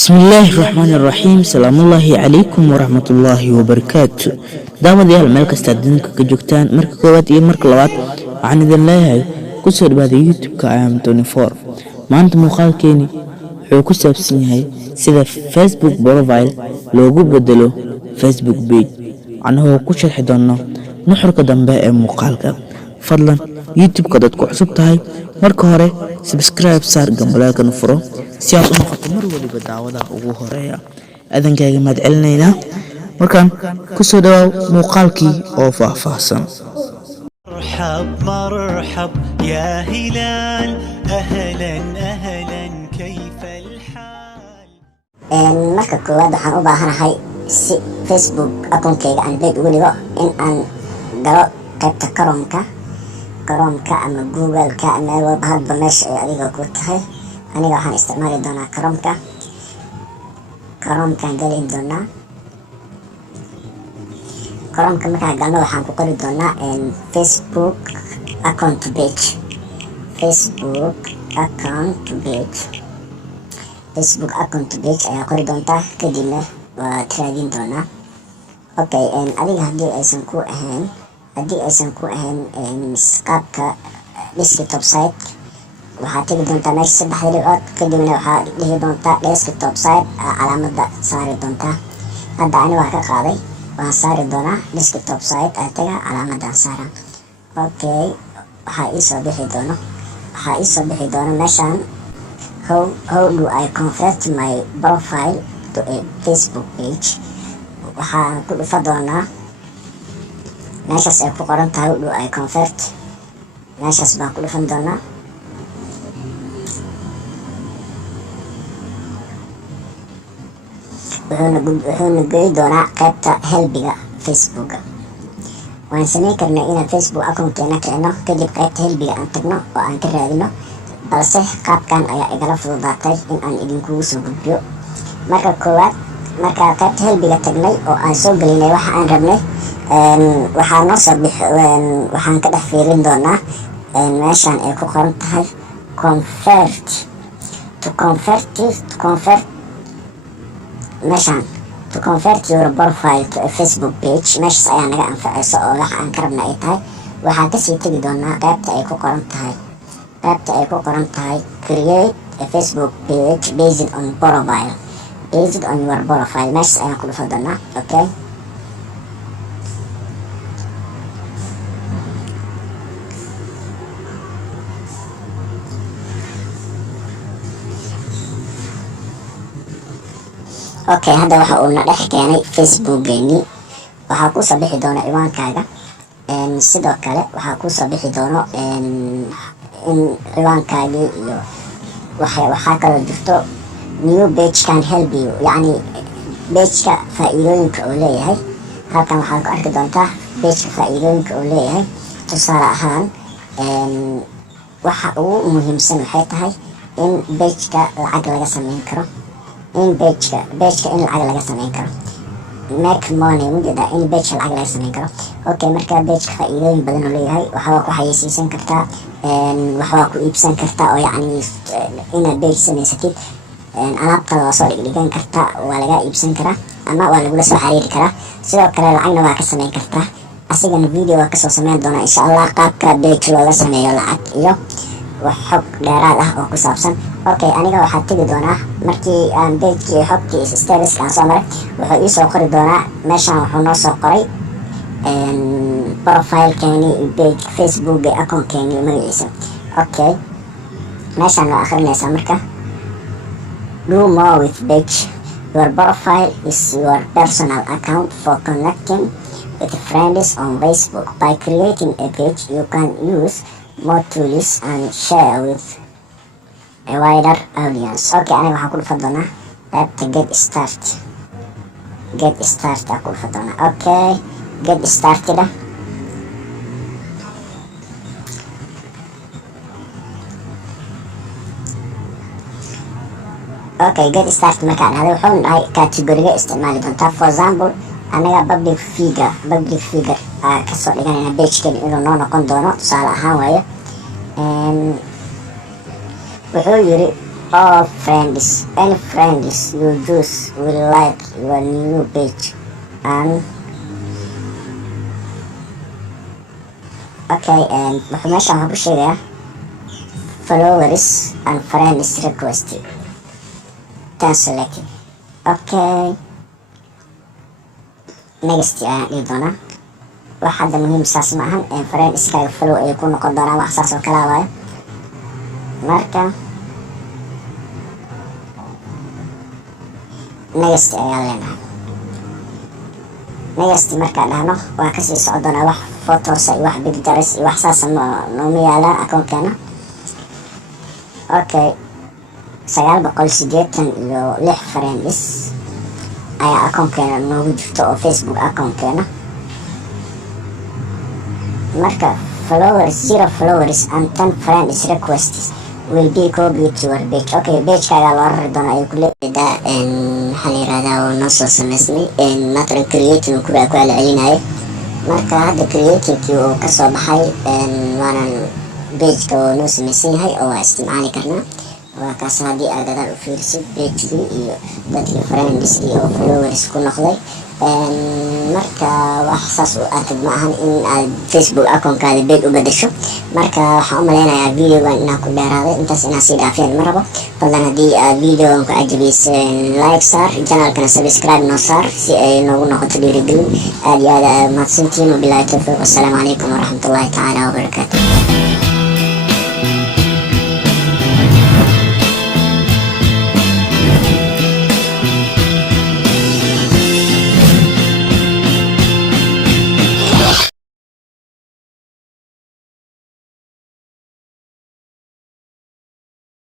Bismillahirrahmanirrahiim. Salaamullaahi calaykum waraxmatullaahi wabarakaatu. daawadayaal meel kasta adduunka ka joogtaan, marka koowaad iyo marka labaad waxaan idin leeyahay ku soo dhawaada youtube-ka IAM24. maanta muuqaalkeeni wuxuu ku saabsan yahay sida facebook profile loogu bedelo facebook page, anagoo ku sharxi doono nuxurka dambe ee muuqaalka. fadlan youtube-ka dad ku cusub tahay, marka hore subscribe saar, gambalaalkana furo si aad u noqoto mar waliba daawadaha ugu horeeya. adankaaga mahad celinaynaa. markaan ku soo dhawaaw muuqaalkii oo faahfaahsan. مرحب مرحب يا هلال أهلا أهلا كيف الحال. marka koowaad waxaan u baahanahay si facebook akoonkayga aan page ugu dhigo in aan galo qaybta chromeka ama google-ka, meel walba hadba meesha ay adiga ku tahay. aniga waxaan isticmaali doonaa chromkaan gelin doonaa. chromeka markaan galno waxaan ku qori doonaa facebook account page ayaa qori doontaa, kadibna waad raadin doonaa. okay, adiga haddii aysan ku ahayn qaabka desktop site, waxaad tegi doontaa meesha saddexda dhibcood, kadibna waxaad dhihi doontaa desktop site, calaamada saari doontaa. hadda ani waa ka qaaday, waan saari doonaa desktop site, aad taga calaamadan saaran. okay, waxaa iisoo bixi doono meeshaan how do I convert my profile to a facebook page. waxaan ku dhufa doonaa meeshaas ay ku qoran tahay how do I convert, meeshaas baan ku dhufan doonaa. wuxuuna geli doonaa qaybta helbiga facebooka. waan sameyn karnaa inaan facebook akoonkeena kicino, kadib qaybta helbiga aan tagno oo aan ka raadino, balse qaabkan ayaa igala fududaatay in aan idinkugu soo gudbiyo. marka koowaad, markaa qaybta helbiga tagnay oo aan soo gelinay waxa aan rabnay, waxaa noo soo waxaan ka dhex fiirin doonaa meeshaan ay ku qoran tahay meeshaan to convert your profile to a facebook page. meeshaas ayaa naga anfacayso oo waxa aan ka rabna ay tahay. waxaan kasii tegi doonaa qaybta ay ku qoran tahay create a facebook page based on your profile. meeshaas ayaan ku dhufa doonaa. okay, hadda waxa uu na dhex keenay facebookgeeni. waxaa kusoo bixi doona ciwaankaaga, sidoo kale waxaa kusoo bixi doono in ciwaankaagii iyo waxaa kaloo jirto new page can help you, yacni pageka faa-iidooyinka uu leeyahay. halkan waxaad ku arki doontaa pageka faa-iidooyinka uu leeyahay. tusaale ahaan, waxa ugu muhiimsan waxay tahay in pageka lacag laga sameyn karo, pageka in lacag laga sameyn karo, make money, mujeda in pageka lacag laga sameyn karo. okay, marka pageka faa-iidooyin badan uu leeyahay. waxbaa ku xayeysiisan kartaa, waxbaa ku iibsan kartaa, oo yacni inaad page samaysatid, alaabtada waa soo dhigdhigan kartaa, waa lagaa iibsan karaa ama waa lagula soo xiriiri karaa. sidoo kale lacagna waa ka sameyn kartaa. asigana video waa kasoo sameyn doonaa insha allah, qaabka page looga sameeyo lacag iyo wax xog dheeraad ah oo ku saabsan. okay, aniga waxaa tegi doonaa markii aan pagekii xogtii statuska aan soo maray, wuxuu iisoo qori doonaa meeshaan, wuxuu noo soo qoray profilekeeni page facebook akoonkeeni magaciisa. okay, meeshaan waa akhrinaysaa marka. do more with page. your profile is your personal account for connecting with friends on facebook. by creating a page you can use more tools and share with a wider audience. okay, aniga waxaan ku dhufa doonaa qaybta get start aan ku dhufa doonaa. okay, get started. okay, get start markaan dhahday wuxuu dhahay categoriga isticmaali doontaa. for example, anaga public figure kasoo dhiganayna pagekeen inuu noo noqon doono. tusaale ahaan waaye, wuxuu yiri all friends, any friends you choose will like your new page. And okay, and wuxuu meeshaan waxaa ku sheegayaa followers and friends requested. Tan selected. Okay, next ayaan dhihi doonaa. wax hadda muhiim saas ma ahan, friend iskaaga follow ay ku noqon doonaan wax saas oo kala waayo. Marka next ayaan leenahay. next markaan dhahno waa kasii socon doonaa wax photos iyo wax pictures iyo wax saas nooma yaalaan akoonkeena. Okay, 986 friends ayaa akoonkeena noogu jirto oo Facebook akoonkeena. Marka followers, 0 followers and 10 friends requests will be copied to your page. Okay, page kaaga loo rari doona ay ku leedahay maxaa la yiraahdaa oo noo soo samaysmay matran creating ku baa ku celcelinaya. Marka hadda creating-kii oo kasoo baxay waanan page-ka oo noo samaysan yahay oo waa isticmaali karnaa. waa kaas haddii aad gadaal u fiirisid page-kii iyo dadkii friends iyo followers ku noqday. marka wax saas u adag ma ahan in aad Facebook akoonkaada page u bedesho. marka waxaan u maleynayaa videogan inaan ku dheeraaday, intaas inaan sii dhaafiyaan ma rabo. fadlan haddii aad videogan ku cajabaysay like saar, channelkana subscribe noo saar si ay noogu noqoto dhiirigelin. aad iyo aad mahadsantihiin. wabilaahi tawfiiq. wassalaamu calaykum waraxmatullaahi tacaala wabarakaatu.